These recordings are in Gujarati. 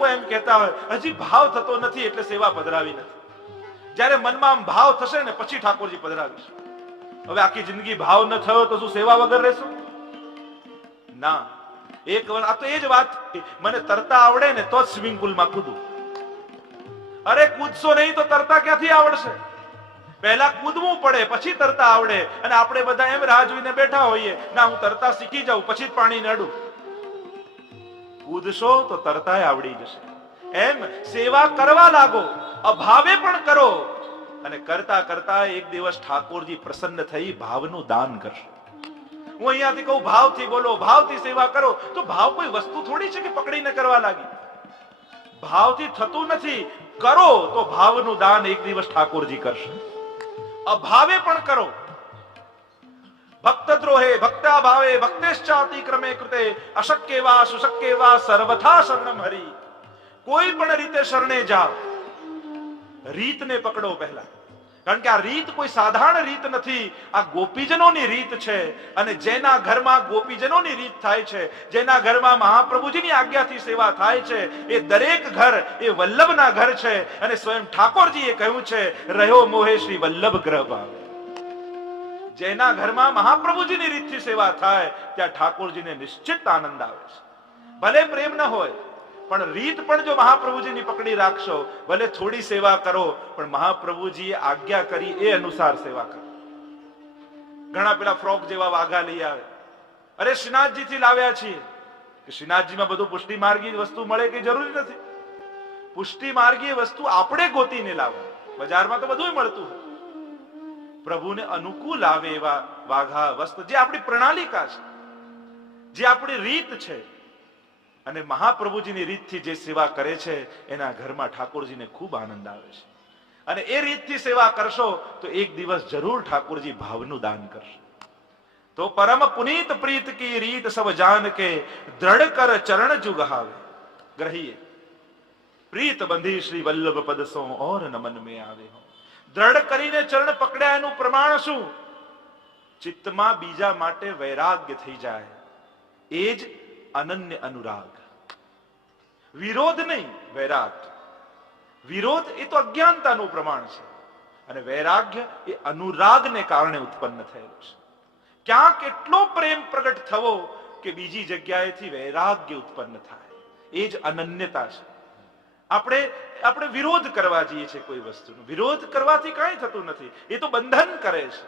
લોકો એમ કહેતા હોય હજી ભાવ થતો નથી એટલે સેવા પધરાવી નથી. જ્યારે મનમાં આમ ભાવ થશે ને પછી ઠાકોરજી પધરાવીશ. હવે આખી જિંદગી ભાવ ન થયો તો શું સેવા વગર રહેશો? ના. એક વાર આ તો એ જ વાત, મને તરતા આવડે ને તો જ સ્વિમિંગ પુલમાં કૂદું. અરે કૂદશો નહીં તો તરતા ક્યાંથી આવડશે? પહેલા કૂદવું પડે પછી તરતા આવડે. અને આપણે બધા એમ રાહ જોઈને બેઠા હોઈએ, ના હું તરતા શીખી જાઉં પછી જ પાણી નડું. કૂદશો તો તરતાય આવડી જશે. એમ સેવા કરવા લાગો, અભાવે પણ કરો, અને કરતા કરતા એક દિવસ ઠાકોરજી પ્રસન્ન થઈ ભાવનું દાન કરશે. હું અહીંયાથી કહું ભાવથી બોલો, ભાવથી સેવા કરો, તો ભાવ કોઈ વસ્તુ થોડી છે કે પકડીને કરવા લાગી. ભાવથી થતું નથી. કરો તો ભાવનું દાન એક દિવસ ઠાકોરજી કરશે. અભાવે પણ કરો. ભક્ત દ્રોહે ભક્તા ભાવે ભક્તેશ્ચાતિ ક્રમે કૃતે અશક્ય વા સુશક્ય વા સર્વથા શરણમ હરિ. કોઈ પણ રીતે શરણે જાઓ, રીતને પકડો પહેલા. કારણ કે આ રીત કોઈ સાધારણ રીત નથી, આ ગોપીજનોની રીત છે. અને જેના ઘરમાં ગોપીજનોની રીત થાય છે, જેના ઘરમાં મહાપ્રભુજીની આજ્ઞાથી સેવા થાય છે, એ દરેક ઘર એ વલ્લભના ઘર છે. અને સ્વયં ઠાકોરજીએ કહ્યું છે, રહ્યો મોહે શ્રી વલ્લભ ગ્રહ પામે. જેના ઘરમાં મહાપ્રભુજીની રીતથી સેવા થાય ત્યાં ઠાકોરજીને નિશ્ચિત આનંદ આવે છે. ભલે પ્રેમ ન હોય પણ રીત પણ જો મહાપ્રભુજીની પકડી રાખશો, ભલે થોડી સેવા કરો પણ મહાપ્રભુજીએ આજ્ઞા કરી એ અનુસાર સેવા કરો. ઘણા પેલા ફ્રોક જેવા વાઘા લઈ આવે, અરે શ્રીનાથજી થી લાવ્યા છીએ. કે શ્રીનાથજીમાં બધું પુષ્ટિ માર્ગી વસ્તુ મળે કે જરૂરી નથી. પુષ્ટિ માર્ગી વસ્તુ આપણે ગોતીને લાવવા. બજારમાં તો બધું મળતું હોય. પ્રભુને અનુકૂળ આવે એવા વાઘા વસ્તુ, જે આપણી પ્રણાલિકા છે, જે આપણી રીત છે. અને મહાપ્રભુજીની રીતથી જે સેવા કરે છે એના ઘરમાં ઠાકોરજીને ખૂબ આનંદ આવે છે. અને એ રીતથી સેવા કરશો તો એક દિવસ જરૂર ઠાકોરજી ભાવનું દાન કરશે. તો પરમ પુનીત પ્રીત કી રીત સબ જાન કે દ્રઢ કર ચરણ જુગહાવે. ગ્રહીએ પ્રીત બંધી શ્રી વલ્લભ પદ સો ઓર નમન में આવે હો. દ્રઢ કરીને ચરણ પકડ્યા એનું પ્રમાણ શું? ચિત્તમાં બીજા માટે વૈરાગ્ય થઈ જાય. એ જ અનન્ય અનુરાગ. વિરોધ નહીં, વૈરાગ્ય. વિરોધ એ તો અજ્ઞાનતાનું પ્રમાણ છે, અને વૈરાગ્ય એ અનુરાગને કારણે ઉત્પન્ન થયેલું છે. ક્યાંક એટલો પ્રેમ પ્રગટ થવો કે બીજી જગ્યાએથી વૈરાગ્ય ઉત્પન્ન થાય. એ જ અનન્યતા છે. આપણે વિરોધ કરવા જઈએ છીએ કોઈ વસ્તુનો. વિરોધ કરવાથી કાંઈ થતું નથી, એ તો બંધન કરે છે.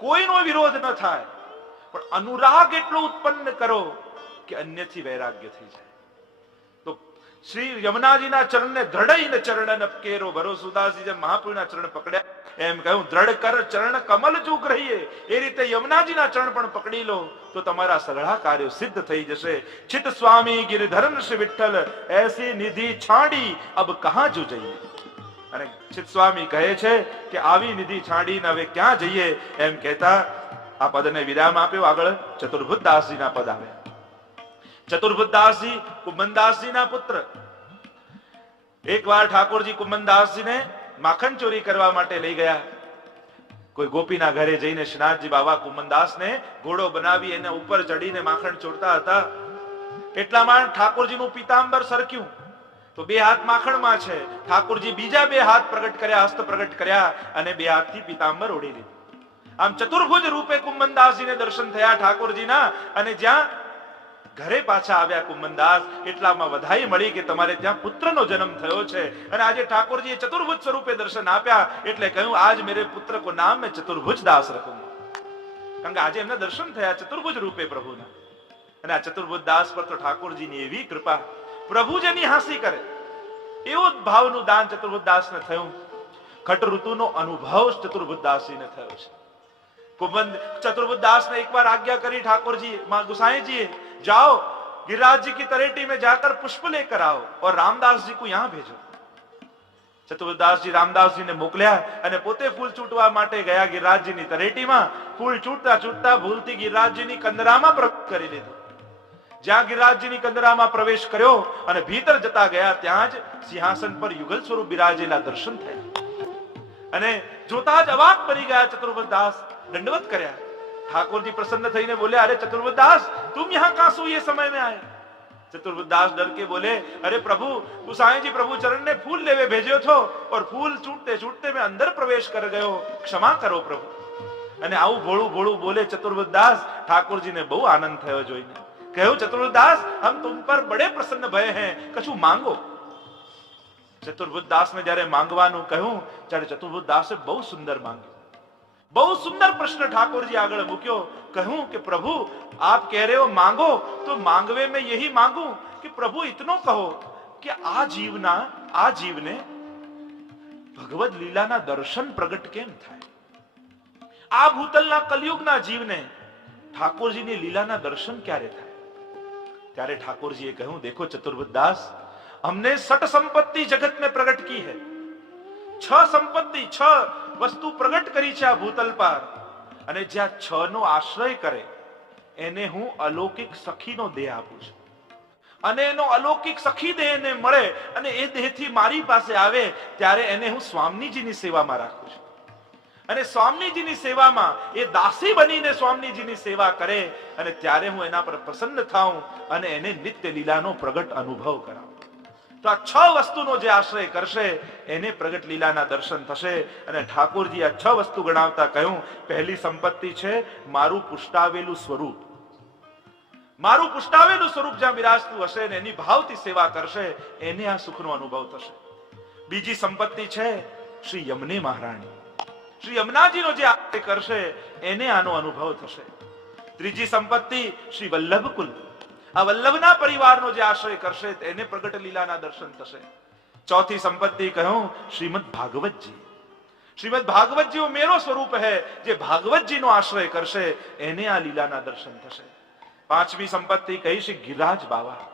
કોઈનો વિરોધ ન થાય, પણ અનુરાગ એટલો ઉત્પન્ન કરો કે અન્યથી વૈરાગ્ય થઈ જાય. તો શ્રી યમુનાજીના ચરણને દ્રઢઈને ચરણ કેરો ભરોસુદાસજી જેમ મહાપ્રભુના ચરણ પકડ્યા એમ કહ્યું, દ્રઢ કર ચરણ કમલ ચૂક રહીએ. એ રીતે યમુનાજીના ચરણ પણ પકડી લો તો તમારા સઘળા કાર્યો સિદ્ધ થઈ જશે. ચિત સ્વામી ગિરધરન શ્રી વિઠ્ઠલ એસી નિધિ છાડી અબ કહા જો જઈએ. અને ચિત સ્વામી કહે છે કે આવી નિધિ છાડીને હવે ક્યાં જઈએ? એમ કહેતા આ પદને વિરામ આપ્યો. આગળ ચતુર્ભુજદાસજીના પદ આવ્યા. ચતુર્ભુજદાસજી કુંભનદાસજીના પુત્ર. એકવાર ઠાકોરજી કુંભનદાસજીને માખણ ચોરી કરવા માટે લઈ ગયા. કોઈ ગોપીના ઘરે જઈને શ્રીનાથજી બાબા કુંભનદાસને ઘોડો બનાવી એના ઉપર ચડીને માખણ ચોરતા હતા. એટલામાં ઠાકોરજીનું પીતાંબર સરક્યું તો બે હાથ માખણમાં છે. ઠાકોરજી બીજા બે હાથ પ્રગટ કર્યા, હસ્ત પ્રગટ કર્યા અને બે હાથથી પીતાંબર ઓઢી લીધું. આમ ચતુર્ભુજ રૂપે કુંભનદાસજીને દર્શન થયા ઠાકોરજીના. અને જ્યાં ઘરે પાછા આવ્યા કુંભનદાસ, એટલામાં વધાઈ મળી કે તમારે ત્યાં પુત્રનો જન્મ થયો છે. અને આજે ઠાકોરજીએ ચતુર્ભુજ સ્વરૂપે દર્શન આપ્યા એટલે કહ્યું, આજ મેરે પુત્ર કો નામ મેં ચતુર્ભુજ દાસ રખુંગા. કારણ કે આજે એમને દર્શન થયા ચતુર્ભુજ રૂપે પ્રભુના. અને આ ચતુર્ભુજ દાસ પર તો ઠાકોરજીની એવી કૃપા, પ્રભુ જેની હાંસી કરે એવું જ ભાવનું દાન ચતુર્ભુજ દાસને થયું. ખટ ઋતુનો અનુભવ ચતુર્ભુજ દાસજીને થયો છે. चतुर्भुज दास ने एक बार आज्ञा करी ठाकुर जी मां गुसाई जी, जाओ गिरिराज जी की तरेटी में जाकर पुष्प लेकर आओ और रामदास जी को यहां भेजो. ચતુર્દાસજી રામદાસજીને મોકલ્યા અને પોતે ફૂલ ચૂંટવા માટે ગયા ગિરિરાજજીની તરેટીમાં. ફૂલ ચૂંટતા ચૂંટતા ભૂલથી ગિરિરાજજીની કંદરામાં પ્રવેશ કરી લીધો. જ્યાં ગિરિરાજજીની કંદરામાં પ્રવેશ કર્યો અને ભીતર જતા ગયા ત્યાં જ સિંહાસન પર યુગલ સ્વરૂપ બિરાજેલા દર્શન થયા અને જોતા જ અવાક બની ગયા. ચતુર્દાસ દંડવત કર્યા. ઠાકોરજી પ્રસન્ન થઈને બોલ્યા, અરે ચતુર્દાસ, तुम यहाँ कहां सो ये समय में आए? चतुर्बुद्धदास डर के बोले, अरे प्रभु, गुसाई जी प्रभु चरण ने फूल लेवे भेजो थो और फूल छूटते छूटते मैं अंदर प्रवेश कर गयो, क्षमा करो प्रभु। અને આવું ભોળું ભોળું બોલે ચતુર્બુદ્ધદાસ, ઠાકોરજીને બહુ આનંદ થયો જોઈને। કહ્યું, ચતુર્બુદ્ધદાસ, हम तुम पर बड़े प्रसन्न भय हैं, કશું માંગો। ચતુર્બુદ્ધદાસને જ્યારે માંગવાનું કહ્યું ત્યારે ચતુર્બુદ્ધદાસે બહુ સુંદર માંગ્યું, બહુ સુંદર પ્રશ્ન ઠાકોરજી આગળ મૂક્યો। કહ્યું કે પ્રભુ, आप कह रहे हो मांगो, तो मांगवे में यही मांगू कि प्रभु इतनो कहो कि आ जीवने भगवद लीलाना दर्शन प्रगट केम थाय। आ भूतलना कलयुगना जीवने ठाकुरजीनी लीलाना दर्शन क्यारे थाय। त्यारे ठाकुरजीए कहूं, देखो चतुर्बुद्धदास, हमने सट संपत्ति जगत में प्रगट की है। 6 संपत्ति 6 वस्तु प्रगट करी छे आ भूतल पर, અને જ્યાં 6 નો આશ્રય કરે એને હું અલૌકિક સખીનો દેહ આપું છું, અને એનો અલૌકિક સખી દેહ એને મળે અને એ દેહથી મારી પાસે આવે ત્યારે એને હું સ્વામીજીની સેવામાં રાખું છું। અને સ્વામીજીની સેવામાં એ દાસી બનીને સ્વામીજીની સેવા કરે અને ત્યારે હું એના પર પ્રસન્ન થાઉં અને એને નિત્ય લીલાનો પ્રગટ અનુભવ કરાવું। તો આ 6 વસ્તુનો જે આશ્રય કરશે એને પ્રગટ લીલાના દર્શન થશે। અને ઠાકોરજી આ 6 વસ્તુ ગણાવતા કહ્યું, પહેલી સંપત્તિ છે મારું પુષ્ટાવેલું સ્વરૂપ। મારું પુષ્ટાવેલું સ્વરૂપ જ્યાં બિરાજતું હશે ને એની ભાવથી સેવા કરશે એને આ સુખનો અનુભવ થશે। બીજી સંપત્તિ છે શ્રી યમને મહારાણી, શ્રી યમુનાજીનો જે આશ્રય કરશે એને આનો અનુભવ થશે। ત્રીજી સંપત્તિ શ્રી વલ્લભકુલ, આ વલ્લભના પરિવારનો જે આશ્રય કરશે એને પ્રગટ લીલાના દર્શન થશે। ચોથી સંપત્તિ કહ્યું શ્રીમદ ભાગવતજી, શ્રીમદ ભાગવતજી મેરો સ્વરૂપ है, જે ભાગવતજીનો આશ્રય કરશે એને આ લીલાના દર્શન થશે। પાંચમી સંપત્તિ કહી શ્રી ગિરિરાજ બાવા,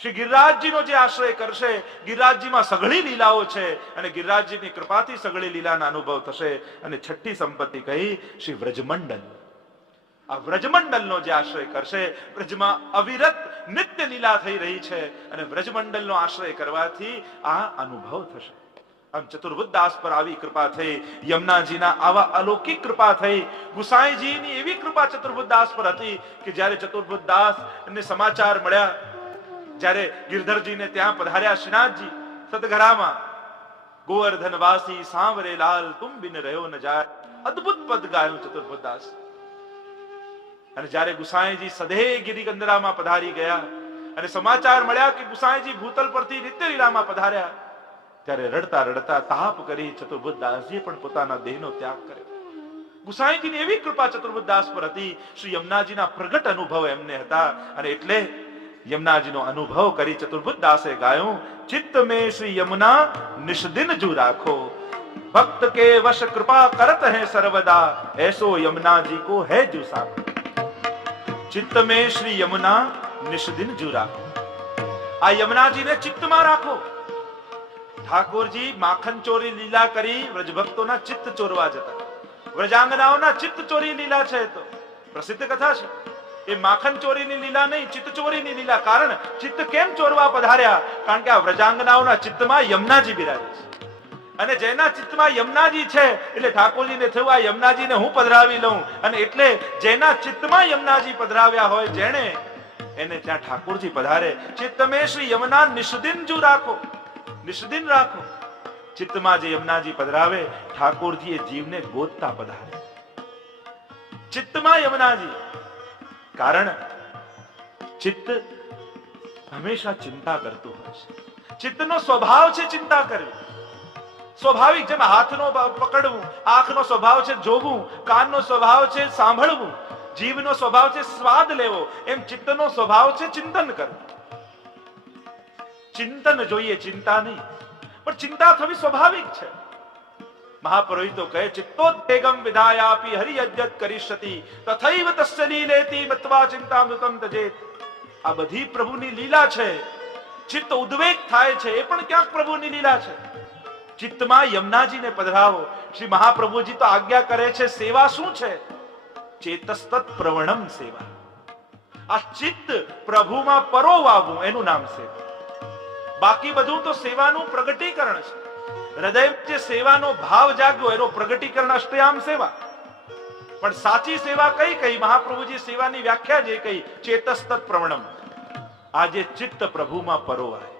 શ્રી ગિરિરાજજીનો જે આશ્રય કરશે, ગિરિરાજજીમાં સઘળી લીલાઓ છે અને ગિરિરાજજીની કૃપાથી સઘળી લીલાના અનુભવ થશે। અને છઠ્ઠી સંપત્તિ કહી શ્રી વ્રજમંડલ, આ વ્રજમંડલનો જે આશ્રય કરશે, વ્રજમાં અવિરત નિત્ય લીલા થઈ રહી છે અને વ્રજમંડલનો આશ્રય કરવાથી આ અનુભવ થશે। આમ ચતુર્બુદ્ધદાસ પર આવી કૃપા થઈ, યમુનાજીના આવા અલૌકિક કૃપા થઈ, ગુસાઈજીની એવી કૃપા ચતુર્બુદ્ધદાસ પર હતી કે જ્યારે ચતુર્બુદ્ધદાસને સમાચાર મળ્યા, જ્યારે ગિરધરજીને ત્યાં પધાર્યા શ્રીનાથજી સતઘરામાં, ગોવર્ધનવાસી સાંવરે લાલ તુમ બિન રહ્યો ન જાય, અદ્ભુત પદ ગાયું ચતુર્બુદ્ધદાસ। અને જ્યારે ગુસાઈજી સધે ગિરિકંદરામાં પધારી ગયા અને સમાચાર મળ્યા કે ગુસાઈજી ભૂતલ પરથી નિત્ય લીલામાં પધાર્યા, ત્યારે રડતા રડતા તાપ કરી ચતુર્બુદ્ધદાસજીએ પણ પોતાના દેહનો ત્યાગ કર્યો। ગુસાઈજીની એવી કૃપા ચતુર્બુદ્ધદાસ પર હતી, શ્રી યમુનાજીના પ્રગટ અનુભવ એમને હતા અને એટલે યમુનાજીનો અનુભવ કરી ચતુર્બુદ્ધદાસે ગાયું, ચિત્ત में श्री यमुना निष्दिन जू राखो, भक्त के वश कृपा करत है सर्वदा, ऐसो यमुना जी को है जू साखो। चित्त में श्री यमुना निष्दिन जू राखो, आ यमुनाजीने चित्तમાં રાખો। ઠાકોરજી માખન ચોરી લીલા કરી વ્રજભક્તોના ચિત્ત ચોરવા જતા, વ્રજાંગનાઓના ચિત્ત ચોરી લીલા છે તો પ્રસિદ્ધ કથા છે। એ માખન ચોરીની લીલા નહીં, ચિત્ત ચોરીની લીલા। કારણ ચિત્ત કેમ ચોરવા પધાર્યા? કારણ કે આ વ્રજાંગનાઓના ચિત્તમાં યમુનાજી બિરાજે છે અને જેના ચિત્તમાં યમુનાજી છે એટલે ઠાકોરજીને થયું આ યમુનાજીને હું પધરાવી લઉં, અને એટલે જેના ચિત્તમાં યમુનાજી પધરાવ્યા હોય જેણે એને ત્યાં ઠાકોરજી પધારે। ચિત્તમે શ્રી યમુના નિષ્દિન જુ રાખો, નિષ્દિન રાખો। ચિત્તમાં જે યમુનાજી પધરાવે ઠાકોરજી એ જીવને ગોતતા પધારે। ચિત્તમાં યમુનાજી, કારણ ચિત્ત હંમેશા ચિંતા કરતું હોય છે। ચિત્તનો સ્વભાવ છે ચિંતા કરવી, સ્વાભાવિક। જેમ હાથનો પકડવું, આંખનો સ્વભાવ છે જોવું, કાનનો સ્વભાવ છે સાંભળવું, જીભનો સ્વભાવ છે સ્વાદ લેવો, એમ ચિત્તનો સ્વભાવ છે ચિંતન કરવું। ચિંતન જોઈએ, ચિંતા નહીં, પણ ચિંતા થવી સ્વાભાવિક છે। મહાપુરોહિતો કહે, ચિત્તોદ્વેગમ વિધાયાપી હરિયજ્જત કરિષ્યતિ, તથૈવ તસ્ય લીલેતિ મત્વા ચિંતામૃતમ તજેત। આ બધી પ્રભુની લીલા છે। ચિત્ત ઉદ્વેગ થાય છે એ પણ ક્યાંક પ્રભુની લીલા છે। ચિત્તમાં યમુનાજીને પધરાવો। શ્રી મહાપ્રભુજી તો આજ્ઞા કરે છે, સેવા શું છે? ચેતસ્તત પ્રવણમ સેવા। આ ચિત્ત પ્રભુમાં પરોવાવું એનું નામ સેવા। બાકી બધું તો સેવાનું પ્રગટીકરણ છે। હૃદય જે સેવાનો ભાવ જાગ્યો એનો પ્રગટીકરણ અષ્ટયામ સેવા। પણ સાચી સેવા કઈ કઈ? મહાપ્રભુજી સેવાની વ્યાખ્યા જે કઈ, ચેતસ્તત પ્રવણમ। આજે ચિત્ત પ્રભુમાં પરોવાય.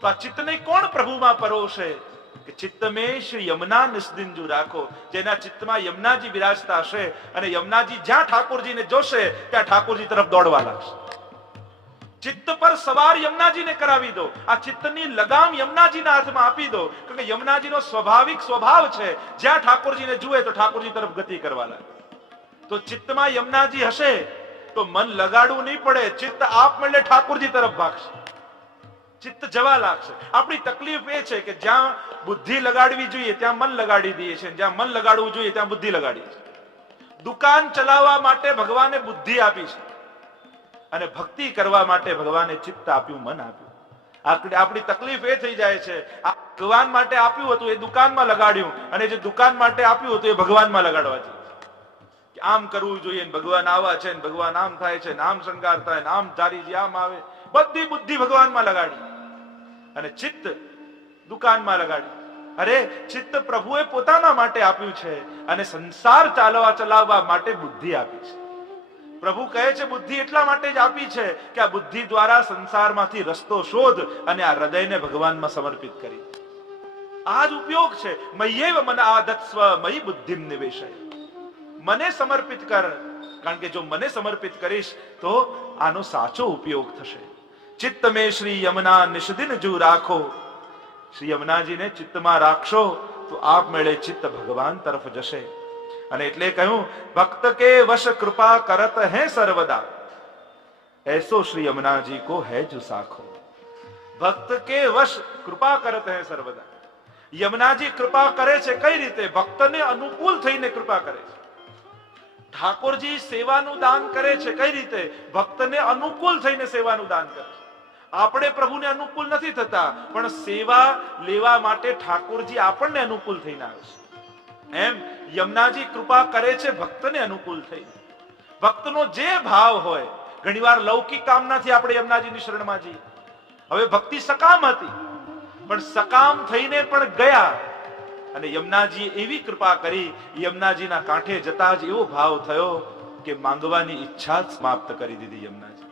તો આ ચિત્તને કોણ પ્રભુમાં પરોશે? કે ચિત્તમે શ્રી યમુના નિસ્દિંજુ રાખો. જેના ચિત્તમાં યમુનાજી બિરાજતા હશે અને યમુનાજી જ્યાં ઠાકોરજીને જોશે ત્યાં ઠાકોરજી તરફ દોડવા લાગશે. ચિત્ત પર સવાર યમુનાજીને કરાવી દો. આ ચિત્તની લગામ યમુનાજીના હાથમાં આપી દો. કારણ કે યમુનાજીનો સ્વાભાવિક સ્વભાવ છે જ્યાં ઠાકોરજીને જુએ તો ઠાકોરજી તરફ ગતિ કરવા લાગે. તો ચિત્તમાં યમુનાજી હશે તો મન લગાડવું નહીં પડે. ચિત્ત આપમેળે ઠાકોરજી તરફ ભાગશે. ચિત્ત જવા લાગશે. આપણી તકલીફ એ છે કે જ્યાં બુદ્ધિ લગાડવી જોઈએ ત્યાં મન લગાડી દઈએ છીએ, જ્યાં મન લગાડવું જોઈએ ત્યાં બુદ્ધિ લગાડીએ છીએ. દુકાન ચલાવવા માટે ભગવાને બુદ્ધિ આપી છે અને ભક્તિ કરવા માટે ભગવાને ચિત્ત આપ્યું, મન આપ્યું. આપણી તકલીફ એ થઈ જાય છે, ભગવાન માટે આપ્યું હતું એ દુકાનમાં લગાડ્યું અને જે દુકાન માટે આપ્યું હતું એ ભગવાનમાં લગાડવા છે. આમ કરવું જોઈએ, ભગવાન આવા છે, ભગવાન આમ થાય છે, આમ શણગાર થાય, આમ ધારીજી આમ આવે. બધી બુદ્ધિ ભગવાનમાં લગાડી અને ચિત્ત દુકાનમાં લગાડી. અરે ચિત્ત પ્રભુએ પોતાના માટે આપ્યું છે અને સંસાર ચલાવવા માટે બુદ્ધિ આપી છે. પ્રભુ કહે છે બુદ્ધિ એટલા માટે જ આપી છે કે આ બુદ્ધિ દ્વારા સંસારમાંથી રસ્તો શોધ અને આ હૃદયને ભગવાનમાં સમર્પિત કરી. આ જ ઉપયોગ છે. મય્યેવ મન આદત્સ્વ મયી બુદ્ધિમ નિવેશય. મને સમર્પિત કર, કારણ કે જો મને સમર્પિત કરીશ તો આનો સાચો ઉપયોગ થશે. ચિત્ત મે શ્રી યમુના નિષદિનજુ રાખો. શ્રી યમુનાજીને ચિત્તમાં રાખશો તો આપમેળે ચિત્ત ભગવાન તરફ જશે. અને એટલે કહ્યું ભક્ત કે વશ કૃપા કરત હૈ સર્વદા, એસો શ્રી યમુનાજી કો હૈ જો સાખો. ભક્ત કે વશ કૃપા કરત હૈ સર્વદા. યમુનાજી કૃપા કરે છે કઈ રીતે? ભક્તને અનુકૂળ થઈને કૃપા કરે છે. ઠાકોરજી સેવાનું દાન કરે છે કઈ રીતે? ભક્તને અનુકૂળ થઈને સેવાનું દાન કરે છે. આપણે પ્રભુને અનુકૂળ નથી થતા, પણ સેવા લેવા માટે ઠાકોરજી આપણને અનુકૂળ થઈને આવે છે. એમ યમુનાજી કૃપા કરે છે ભક્તને અનુકૂળ થઈને. ભક્તનો જે ભાવ હોય, ઘણીવાર લૌકિક કામનાથી આપણે યમુનાજીની શરણમાં જઈએ. હવે ભક્તિ સકામ હતી પણ સકામ થઈને પણ ગયા અને યમુનાજીએ એવી કૃપા કરી, યમુનાજીના કાંઠે જતા જ એવો ભાવ થયો કે માંગવાની ઈચ્છા જ સમાપ્ત કરી દીધી યમુનાજી.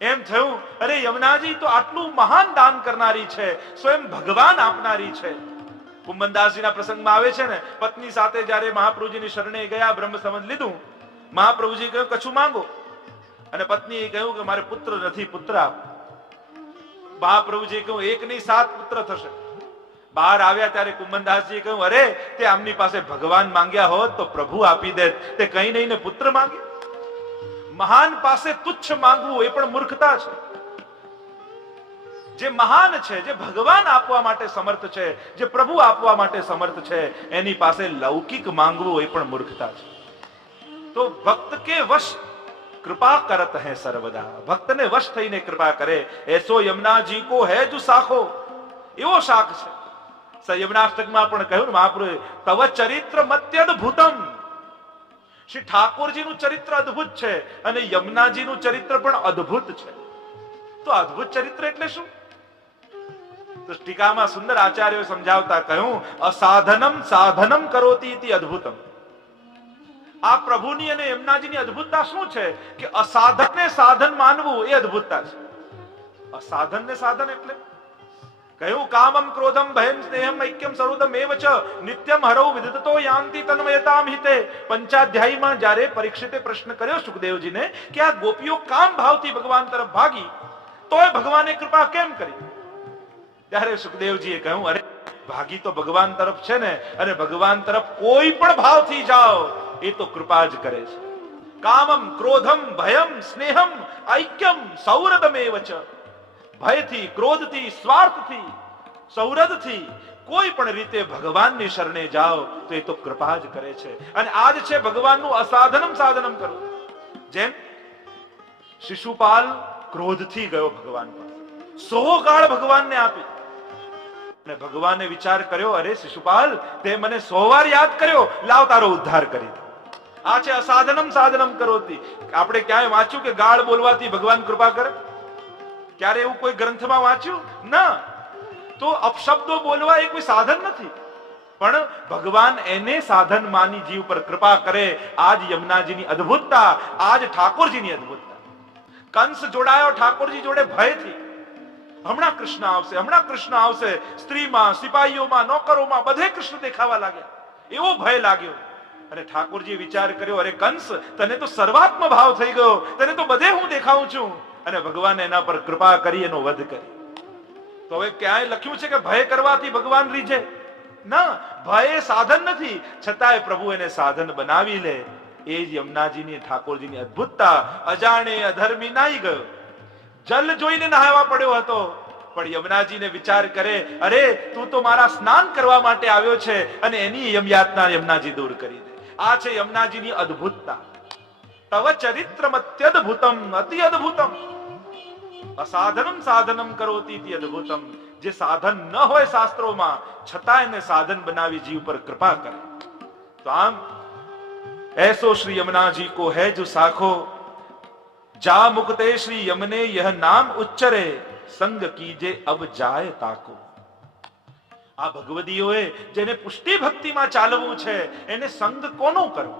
એમ થયું અરે યમુનાજી તો આટલું મહાન દાન કરનારી છે, સ્વયં ભગવાન આપનારી છે. કુંભનદાસજીના પ્રસંગમાં આવે છે ને, પત્ની સાથે જયારે મહાપ્રભુજીની શરણે ગયા, બ્રહ્મ સમજ લીધું, મહાપ્રભુજી કહ્યું કશું માંગો, અને પત્નીએ કહ્યું કે મારે પુત્ર નથી, પુત્ર આપ. મહાપ્રભુજીએ કહ્યું 1 નહીં 7 પુત્ર થશે. બહાર આવ્યા ત્યારે કુંભનદાસજીએ કહ્યું અરે તે આમની પાસે ભગવાન માંગ્યા હોત તો પ્રભુ આપી દે, તે કઈ નહીં ને પુત્ર માંગ્યા. મહાન પાસે તુચ્છ માંગવું એ પણ મૂર્ખતા છે. જે મહાન છે, જે ભગવાન આપવા માટે સમર્થ છે, જે પ્રભુ આપવા માટે સમર્થ છે, એની પાસે લૌકિક માંગવું એ પણ મૂર્ખતા છે. તો ભક્ત કે વશ કૃપા કરત હૈ સર્વદા. ભક્તને વશ થઈને કૃપા કરે. એસો યમુનાજી કો હૈ જો સાખો. એવો શાખ છે. યમુનાષ્ટકમાં પણ કહ્યું ને મહાપ્રભુએ, તવ ચરિત્ર મત્યદ્ભુતમ. શ્રી ઠાકોરજીનું ચરિત્ર અદ્ભુત છે અને યમુનાજીનું ચરિત્ર પણ અદ્ભુત છે. તો અદ્ભુત ચરિત્ર એટલે શું? તો ટીકામાં સુંદર આચાર્યો સમજાવતા કહ્યું અસાધનમ સાધનમ કરોતિ ઇતિ અદ્ભુતમ. આ પ્રભુની અને યમુનાજીની અદ્ભુતતા શું છે કે અસાધનને સાધન માનવું એ અદ્ભુતતા છે. અસાધનને સાધન એટલે કહ્યું કામમ ક્રોધમ ભયમ સ્નેહમ ઐક્યમ સરોદમ એવ ચ નિત્યમ હરૌ વિદતો યાંતિ તન્મયતામ હિતે. પંચાધ્યાયમાં જ્યારે પરીક્ષિતે પ્રશ્ન કર્યો સુખદેવજીને કે આ ગોપીઓ કામ ભાવથી ભગવાન તરફ ભાગી તોય ભગવાને કૃપા કેમ કરી? ત્યારે સુખદેવજીએ કહ્યું અરે ભાગી તો ભગવાન તરફ છે ને, અને ભગવાન તરફ કોઈ પણ ભાવથી જાઓ એ તો કૃપા જ કરે છે. કામમ ક્રોધમ ભયમ સ્નેહમ ઐક્યમ સૌરદમેવ ચ. ભયથી, ક્રોધથી, સ્વાર્થથી, સૌરદથી કોઈ પણ રીતે ભગવાનની શરણે જાઓ તો એ તો કૃપા જ કરે છે. અને આજ છે ભગવાનનું અસાધનમ સાધનમ કરો. જેમ શિશુપાલ ક્રોધથી ગયો ભગવાન પાસે, 100 ગાળ ભગવાનને આપી અને ભગવાને વિચાર કર્યો અરે શિશુપાલ તે મને 100 વાર યાદ કર્યો, લાવ તારો ઉદ્ધાર કરી દો. આ છે અસાધનમ સાધનમ કરોતી. આપણે ક્યાંય વાંચ્યું કે ગાળ બોલવાથી ભગવાન કૃપા કરે? ક્યારે એવું કોઈ ગ્રંથમાં વાંચ્યું? ના. તો અપશબ્દો બોલવા એ કોઈ સાધન નથી, પણ ભગવાન એને સાધન માની જીવ પર કૃપા કરે. આજ યમુનાજીની અદ્ભુતતા, આજ ઠાકોરજીની અદ્ભુતતા. કંસ જોડાયો ઠાકોરજી જોડે ભયથી, હમણાં કૃષ્ણ આવશે, હમણાં કૃષ્ણ આવશે. સ્ત્રીમાં, સિપાહીઓમાં, નોકરોમાં બધે કૃષ્ણ દેખાવા લાગ્યા. એવો ભય લાગ્યો. અને ઠાકોરજીએ વિચાર કર્યો, અરે કંસ, તને તો સર્વાત્મ ભાવ થઈ ગયો, તને તો બધે હું દેખાઉં છું. અને ભગવાને એના પર કૃપા કરી એનો વધ કરી. તો હવે ક્યાંય લખ્યું છે કે ભય કરવાથી ભગવાન રીઝે? ના, ભય એ સાધન નથી, છતાંય પ્રભુ એને સાધન બનાવી લે. એ જ યમુનાજીની ઠાકોરજીની અદ્ભુતતા. અજાણે અધર્મી નાહી ગયો, જલ જોઈને નહાવા પડ્યો હતો, પણ યમુનાજીને વિચાર કરે, અરે તું તો મારા સ્નાન કરવા માટે આવ્યો છે, અને એની યમયાતના યમુનાજી દૂર કરી દે. આ છે યમુનાજીની અદ્ભુતતા. તવ ચરિત્રમ અત્યદ્ભુતમ, અતિ અદ્ભુતમ. અસાધનમ સાધનમ કરોતિ ઇતિ અદ્ભુતમ. જે સાધન ન હોય શાસ્ત્રોમાં, છતાં એને સાધન બનાવી જીવ પર કૃપા કરે. તો આમ ऐसो श्री यमुना जी को है जो साखो, जा मुक्ते श्री यमुने यह नाम उच्चरे, संग कीजे अब जाए ताको. આ ભગવદીઓએ જેને પુષ્ટિ ભક્તિમાં ચાલવું છે, એને સંગ કોનો કરવો?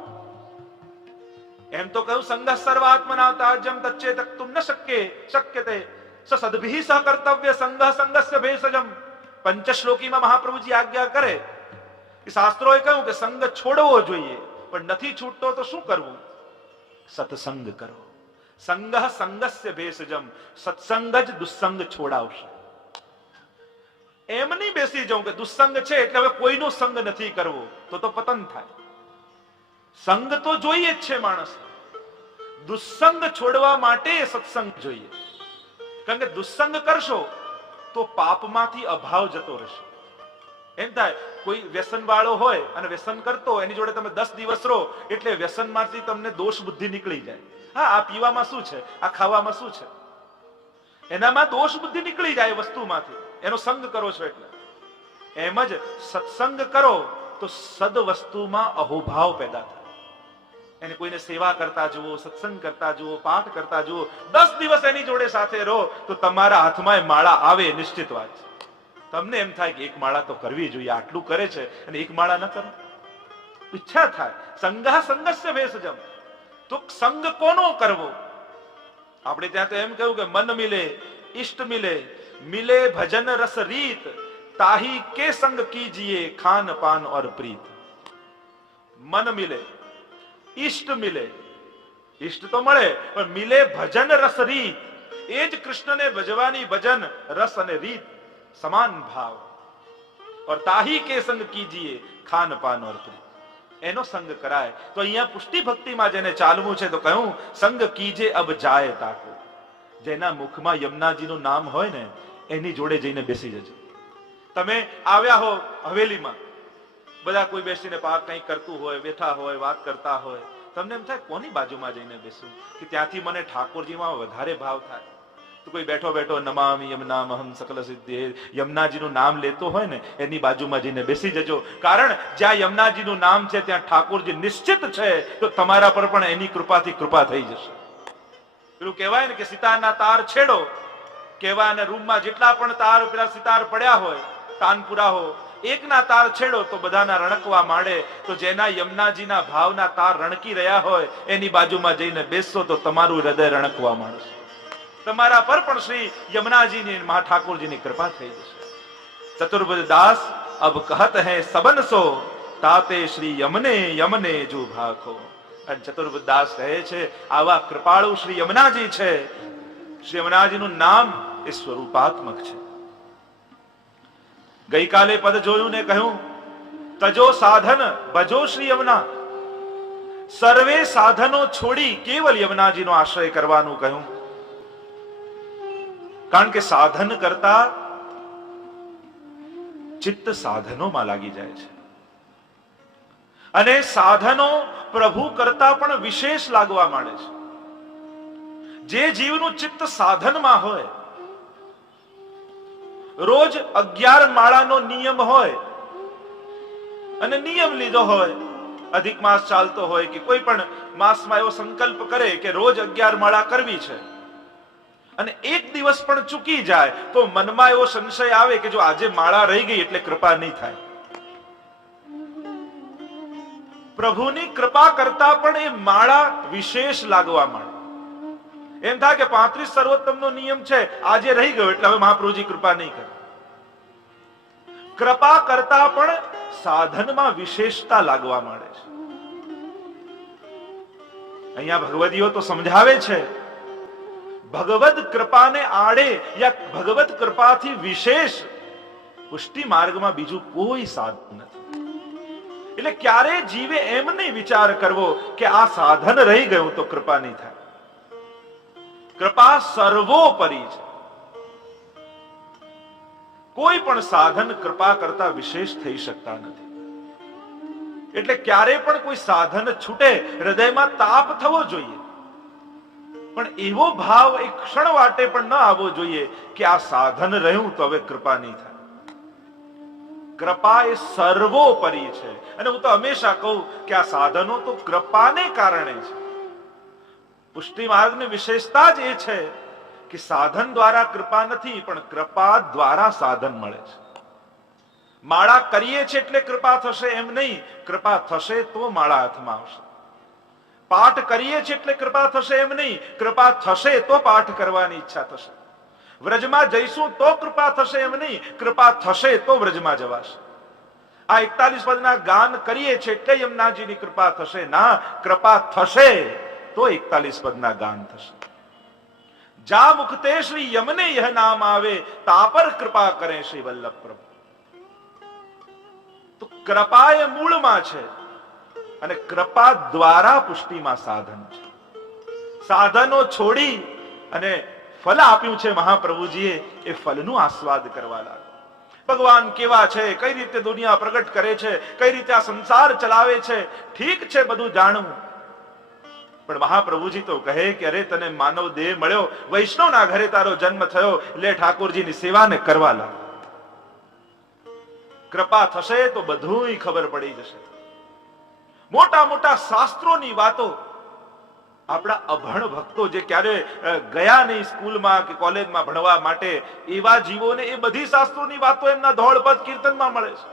એમ તો કહ્યું, સંગ સર્વાત્મના તાજ્યમ તચ્ચે તક્તુમ ન શક્યતે સ સદભિ સહ કર્તવ્ય સંગ સંગસ્ય ભેષજમ. પંચશ્લોકીમાં મહાપ્રભુજી આજ્ઞા કરે કે શાસ્ત્રોએ કહ્યું કે સંગ છોડવો જોઈએ, પણ નથી છૂટતો તો શું કરવું? સત્સંગ કરો. સંગ સંગસ્ય ભેષજમ. સત્સંગ જ દુસ્સંગ છોડાવશે. એમ નહીં બેસી જાઉં કે દુસ્સંગ છે એટલે હવે કોઈનો સંગ નથી કરવો, તો પતન થાય. સંગ તો જોઈએ જ છે માણસ. દુસ્સંગ છોડવા માટે સત્સંગ જોઈએ. કારણ કે દુસ્સંગ કરશો તો પાપમાંથી અભાવ જતો રહેશે. એમ થાય, કોઈ વ્યસન વાળો હોય અને વ્યસન કરતો, એની જોડે તમે 10 દિવસ રહો એટલે વ્યસનમાંથી તમને દોષ બુદ્ધિ નીકળી જાય. હા, આ પીવામાં શું છે, આ ખાવામાં શું છે, એનામાં દોષ બુદ્ધિ નીકળી જાય વસ્તુમાંથી. એનો સંગ કરો છો એટલે. એમ જ સત્સંગ કરો તો સદ વસ્તુમાં અહોભાવ પેદા થાય. એને કોઈને સેવા કરતા જુઓ, સત્સંગ કરતા જુઓ, પાઠ કરતા જુઓ, 10 દિવસ એની જોડે સાથે રહો તો તમારા હાથમાં માળા આવે, નિશ્ચિત વાત છે. તમને એમ થાય કે એક માળા તો કરવી જોઈએ, આટલું કરે છે અને એક માળા ન કરો, ઈચ્છા થાય. સંગઃ સંગસ્ય ભેષજમ. તો સંગ કોનો કરવો? આપણે ત્યાં તો એમ કહ્યું કે મન મિલે, ઇષ્ટ મિલે, મિલે ભજન રસ રીત, તાહી કે સંગ કીજીએ ખાન પાન और प्रीत. મન મિલે, ઇષ્ટ મિલે, ઇષ્ટ તો મળે, પણ મિલે ભજન રસ રીત. એ જ કૃષ્ણને ભજવાની ભજન રસ અને રીત સમાન ભાવ. और ताही के संग कीजिए खान पान और प्रीत. એનો સંગ કરાય. તો અહીંયા પુષ્ટિ ભક્તિમાં જેને ચાલવું છે તો કહ્યું, સંગ કીજે અબ જાય તાકો. જેના મુખમાં યમુનાજીનું નામ હોય ને, એની જોડે જઈને બેસી જજો. તમે આવ્યા હો હવેલીમાં, બધા કોઈ બેસીને કંઈ કરતું હોય, બેઠા હોય, વાત કરતા હોય, તમને એમ થાય કોની બાજુમાં જઈને બેસું કે ત્યાંથી મને ઠાકોરજીમાં વધારે ભાવ થાય. તો કોઈ બેઠો બેઠો નમામિ યમનામહમ સકલ સિદ્ધિ યમુનાજીનું નામ લેતો હોય ને, એની બાજુમાં જઈને બેસી જજો. કારણ જ્યાં યમુનાજીનું નામ છે ત્યાં ઠાકોરજી નિશ્ચિત છે, તો તમારા પર પણ એની કૃપાથી કૃપા થઈ જશે. પેલું કહેવાય ને કે સિતારના તાર છેડો, કહેવાય અને રૂમમાં જેટલા પણ તાર પેલા સિતાર પડ્યા હોય, તાનપુરા હો, એકના તાર છેડો તો બધાના રણકવા માંડે. તો જેના યમુનાજીના ભાવના તાર રણકી રહ્યા હોય, એની બાજુમાં જઈને બેસશો તો તમારું હૃદય રણકવા માંડશે. તમારા પર પણ શ્રી યમુનાજીની મહા ઠાકોરજીની કૃપા થઈ જશે. ચતુર્ભુજ દાસ અબ કહત હૈ સબન સો, તાતે શ્રી યમને યમને જો ભાખો. અને ચતુર્ભુજ દાસ કહે છે, આવા કૃપાળુ શ્રી યમુનાજી છે. શ્રી યમુનાજીનું નામ એ સ્વરૂપાત્મક છે. ગઈકાલે પદ જોયું ને કહ્યું, તજો સાધન ભજો શ્રી યમુના. સર્વે સાધનો છોડી કેવલ યમુનાજીનો આશ્રય કરવાનું કહ્યું. કારણ કે સાધન કરતા ચિત્ત સાધનોમાં લાગી જાય છે, અને સાધનો પ્રભુ કરતા પણ વિશેષ લાગવા માંડે છે. જે જીવનું ચિત્ત સાધનમાં હોય, રોજ 11 માળાનો નિયમ હોય અને નિયમ લીધો હોય, અધિક માસ ચાલતો હોય કે કોઈ પણ માસમાં એવો સંકલ્પ કરે કે રોજ 11 માળા કરવી છે, અને એક દિવસ પણ ચૂકી જાય તો મનમાં એવો સંશય આવે કે જો આજે માળા રહી ગઈ એટલે કૃપા નહીં થાય. પ્રભુની કૃપા કરતા પણ એ માળા વિશેષ લાગવા માંડે. એમ થાય કે 35 સર્વોત્તમનો નિયમ છે, આજે રહી ગયો એટલે હવે મહાપ્રભુજી કૃપા નહીં કરે. કૃપા કરતા પણ સાધનમાં વિશેષતા લાગવા માંડે છે. અહીંયા ભગવદીઓ તો સમજાવે છે, ભગવદ કૃપાને આડે યા ભગવદ કૃપાથી વિશેષ પુષ્ટિ માર્ગમાં બીજું કોઈ સાધન નથી. એટલે ક્યારે જીવે એમ નહીં વિચાર કરવો કે આ સાધન રહી ગયું તો કૃપા નહીં થાય. કૃપા સર્વોપરી છે. કોઈ પણ સાધન કૃપા કરતા વિશેષ થઈ શકતા નથી. એટલે ક્યારે પણ કોઈ સાધન છૂટે હૃદયમાં તાપ થવો જોઈએ, પણ એવો ભાવ એક ક્ષણ વાટે પણ ન આવવો જોઈએ કે આ સાધન રહ્યું તો હવે કૃપા નહીં થાય. કૃપા એ સર્વોપરી છે. અને હું તો હંમેશા કહું કે આ સાધનો તો કૃપાને કારણે છે. પુષ્ટિ માર્ગની વિશેષતા જ એ છે કે સાધન દ્વારા કૃપા નથી, પણ કૃપા દ્વારા સાધન મળે છે. માળા કરીએ છીએ એટલે કૃપા થશે એમ નહીં, કૃપા થશે તો માળા હાથમાં આવશે. પાઠ કરીએ છીએ એટલે કૃપા થશે એમ નહીં, કૃપા થશે તો પાઠ કરવાની ઈચ્છા થશે. વ્રજમાં જઈશું તો કૃપા થશે એમ નહીં, કૃપા થશે તો વ્રજમાં જવાશે. આ 41 પદના ગાન કરીએ છીએ એટલે યમુનાજીની કૃપા થશે ના, કૃપા થશે તો 41 પદના ગાન થશે. જા મુખતે શ્રી યમને યહ નામ આવે, તા પર કૃપા કરે શ્રી વલ્લભ પ્રભુ. તો કૃપા એ મૂળમાં છે અને કૃપા દ્વારા પુષ્ટિમાં સાધન છે. સાધનો છોડી અને ફલ આપ્યું છે મહાપ્રભુજીએ, એ ફલનું આસ્વાદ કરવા લાગે. ભગવાન કેવા છે, કઈ રીતે દુનિયા પ્રગટ કરે છે, કઈ રીતે આ સંસાર ચલાવે છે, ઠીક છે બધું જાણવું, પણ મહાપ્રભુજી તો કહે કે અરે તને માનવ દેહ મળ્યો, વૈષ્ણવના ઘરે તારો જન્મ થયો, લે ઠાકોરજીની સેવાને કરવા લાગ. કૃપા થશે તો બધું ખબર પડી જશે. મોટા મોટા શાસ્ત્રોની વાતો આપણા અભણ ભક્તો જે ક્યારે ગયા નહીં સ્કૂલમાં કે કોલેજમાં ભણવા માટે, એવા જીવોને એ બધી શાસ્ત્રોની વાતો એમના ધોળપદ કીર્તનમાં મળે છે.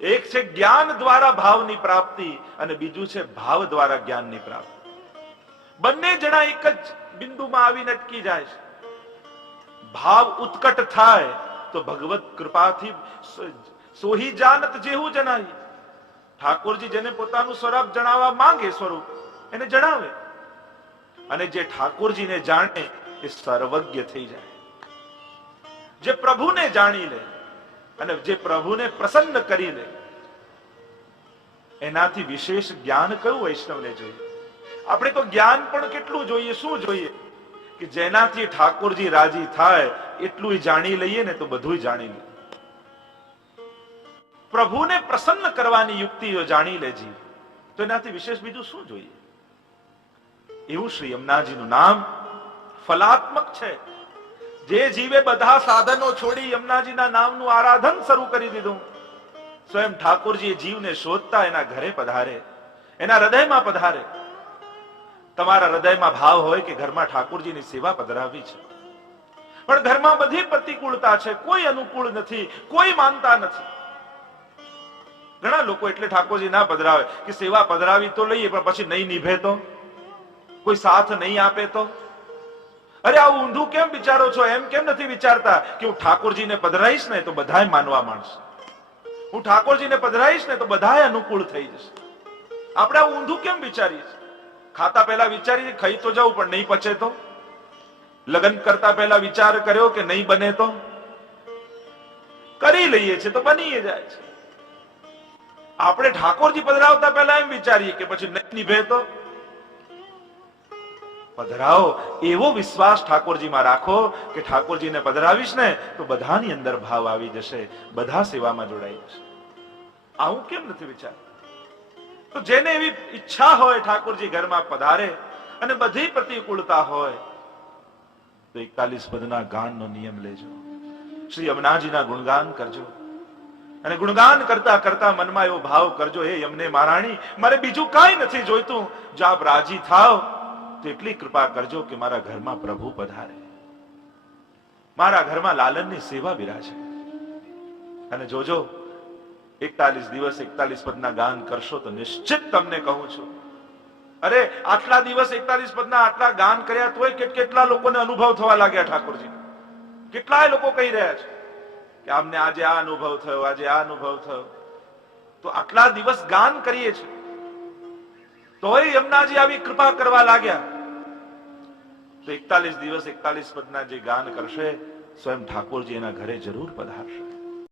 એક છે જ્ઞાન દ્વારા ભાવની પ્રાપ્તિ અને બીજું છે ભાવ દ્વારા જ્ઞાનની પ્રાપ્તિ. બંને જણા એક જ બિંદુમાં આવીને અટકી જાય છે. ભાવ ઉત્કટ થાય તો ભગવત કૃપાથી સોહી જાનત જેવું જણાય. ઠાકોરજી જેને પોતાનું સ્વરૂપ જણાવવા માંગે સ્વરૂપ એને જણાવે, અને જે ઠાકોરજીને જાણે એ સર્વજ્ઞ થઈ જાય. જે પ્રભુને જાણી લે અને જે પ્રભુને પ્રસન્ન કરી લે, એનાથી વિશેષ જ્ઞાન કયું વૈષ્ણવને જોઈએ? આપણે તો જ્ઞાન પણ કેટલું જોઈએ, શું જોઈએ કે જેનાથી ઠાકોરજી રાજી થાય એટલું જાણી લઈએ ને તો બધું જાણી લે. પ્રભુને પ્રસન્ન કરવાની યુક્તિઓ જાણી લેજી તો એનાથી વિશેષ બીજું શું જોઈએ? એવું શ્રી યમુનાજીનું નામ ફલાત્મક છે. જે જીવે બધા સાધનો છોડી યમુનાજીના નામનું આરાધન શરૂ કરી દીધું, સ્વયં ઠાકોરજી જીવને શોધતા એના ઘરે પધારે, એના હૃદયમાં પધારે. તમારા હૃદયમાં ભાવ હોય કે ઘરમાં ઠાકોરજીની સેવા પધરાવી છે, પણ ઘરમાં બધી પ્રતિકૂળતા છે, કોઈ અનુકૂળ નથી, કોઈ માનતા નથી. ઘણા લોકો એટલે ઠાકોરજી ના પધરાવે કે સેવા પધરાવી તો લઈએ પણ પછી નહીં નિભે તો, કોઈ સાથ નહીં આપે તો. અરે આવું ઊંધું કેમ વિચારો છો? એમ કેમ નથી વિચારતા કે હું ઠાકોરજીને પધરાઈશ ને તો બધાય માનવા માંડશે, હું ઠાકોરજીને પધરાઈશ ને તો બધાય અનુકૂળ થઈ જશે. આપણે આવું ઊંધું કેમ વિચારીએ? ખાતા પહેલા વિચારીએ ખાઈ તો જાઉં પણ નહીં પચે તો, લગ્ન કરતા પહેલા વિચાર કર્યો કે નહીં બને તો, કરી લઈએ છે તો બની જાય છે. આપણે ઠાકોરજી પધરાવતા પહેલા એમ વિચારીએ કે પછી નહીં નિભે તો. પધરાવો એવો વિશ્વાસ ઠાકોરજીમાં રાખો કે ઠાકોરજીને પધરાવીશ ને તો બધાની અંદર ભાવ આવી જશે, બધા સેવામાં જોડાઈ જશે. આવું કેમ નથી વિચાર? તો જેને એવી ઈચ્છા હોય ઠાકોરજી ઘરમાં પધારે અને બધી પ્રતિકૂળતા હોય તો 41 પદના ગાનનો નિયમ લેજો, શ્રી યમુનાજીના ગુણગાન કરજો અને ગુણગાન કરતા કરતા મનમાં એવો ભાવ કરજો, હે યમને મહારાણી, મારે બીજું કાંઈ નથી જોઈતું, જો આપ રાજી થાવ તો એટલી કૃપા કરજો કે મારા ઘરમાં પ્રભુ પધારે, મારા ઘરમાં લાલનની સેવા બિરાજે. અને જોજો 41 દિવસ 41 પદના ગાન કરશો તો નિશ્ચિત તમને કહું છું અરે આટલા દિવસ 41 પદના આટલા ગાન કર્યા તોય કેટલા લોકોને અનુભવ થવા લાગ્યા ઠાકોરજી. કેટલાય લોકો કહી રહ્યા છે કે અમને આજે આ અનુભવ થયો, આજે આ અનુભવ થયો. તો આટલા દિવસ ગાન કરીએ છીએ તોય યમુનાજી આવી કૃપા કરવા લાગ્યા. તો 41 દિવસ 41 પદના જે ગાન કરશે સ્વયં ઠાકોરજી એના ઘરે જરૂર પધારશે.